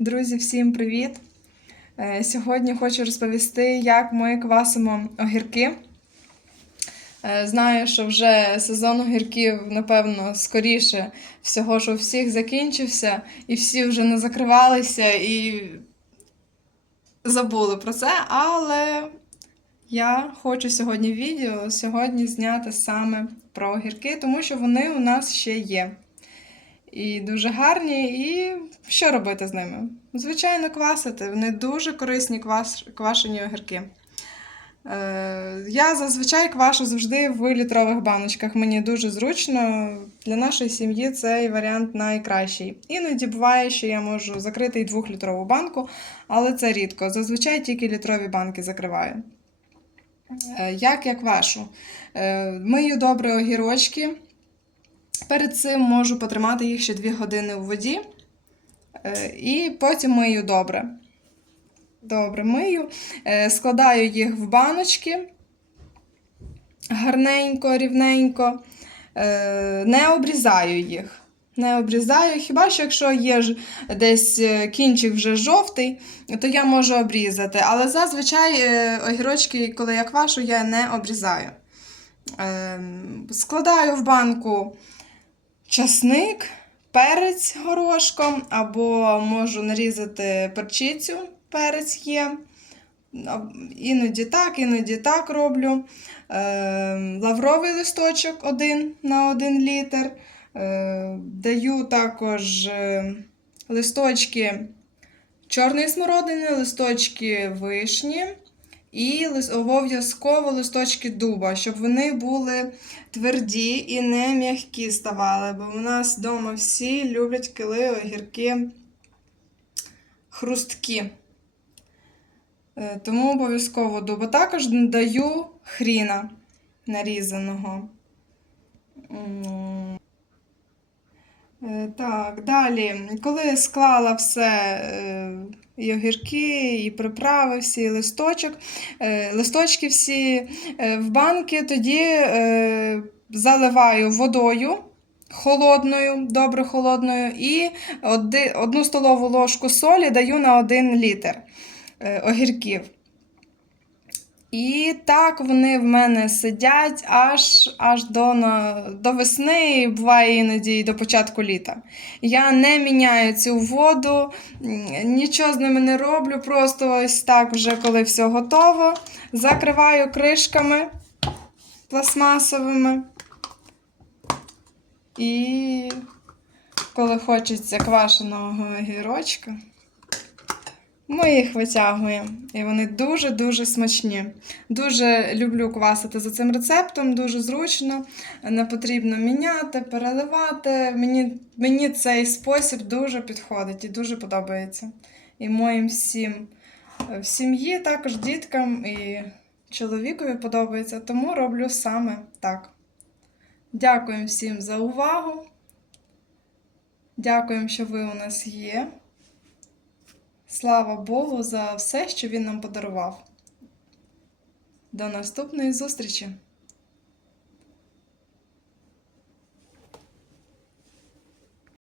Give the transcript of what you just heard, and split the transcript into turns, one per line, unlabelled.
Друзі, всім привіт! Е, Сьогодні хочу розповісти, як ми квасимо огірки. Е, Знаю, що вже сезон огірків, напевно, скоріше всього, що у всіх закінчився, і всі вже не закривалися і забули про це. Але я хочу сьогодні відео сьогодні зняти саме про огірки, тому що вони у нас ще є. І дуже гарні, і що робити з ними? Звичайно, квасити. Вони дуже корисні квас... квашені огірки. Е, я зазвичай квашу завжди в літрових баночках. Мені дуже зручно. Для нашої сім'ї цей варіант найкращий. Іноді буває, що я можу закрити і двохлітрову банку, але це рідко. Зазвичай тільки літрові банки закриваю. Е, як я квашу? Е, мию добре огірочки. Перед цим можу потримати їх ще 2 години у воді. Е, І потім мию добре. Добре мию. Е, Складаю їх в баночки. Гарненько, рівненько. Е, Не обрізаю їх. Не обрізаю. Хіба що якщо є ж десь кінчик вже жовтий, то я можу обрізати. Але зазвичай огірочки, коли я квашу, я не обрізаю. Е, Складаю в банку часник, перець горошком, або можу нарізати перчицю, перець є. Іноді так, іноді так роблю. Е, лавровий листочок один на 1 літр. Е, даю також е, листочки чорної смородини, листочки вишні і обов'язково листочки дуба, щоб вони були тверді і не м'які ставали. Бо у нас вдома всі люблять, коли огірки хрусткі. Е, Тому обов'язково дуба. Також даю хріна нарізаного. Е, Так, далі, коли склала все, е, і огірки, і приправи, всі, і листочок, е, листочки всі е, в банки, тоді е, заливаю водою холодною, добре холодною, і одну столову ложку солі даю на 1 літр огірків. І так вони в мене сидять аж, аж до, до весни, і буває іноді і до початку літа. Я не міняю цю воду, нічого з ними не роблю, просто ось так, вже коли все готово, закриваю кришками пластмасовими. І коли хочеться квашеного огірочка, ми їх витягуємо. І вони дуже-дуже смачні. Дуже люблю квасити за цим рецептом, дуже зручно. Не потрібно міняти, переливати. Мені, мені цей спосіб дуже підходить і дуже подобається. І моїм всім в сім'ї, також діткам і чоловікові подобається, тому роблю саме так. Дякуємо всім за увагу. Дякуємо, що ви у нас є. Слава Богу за все, що Він нам подарував. До наступної зустрічі!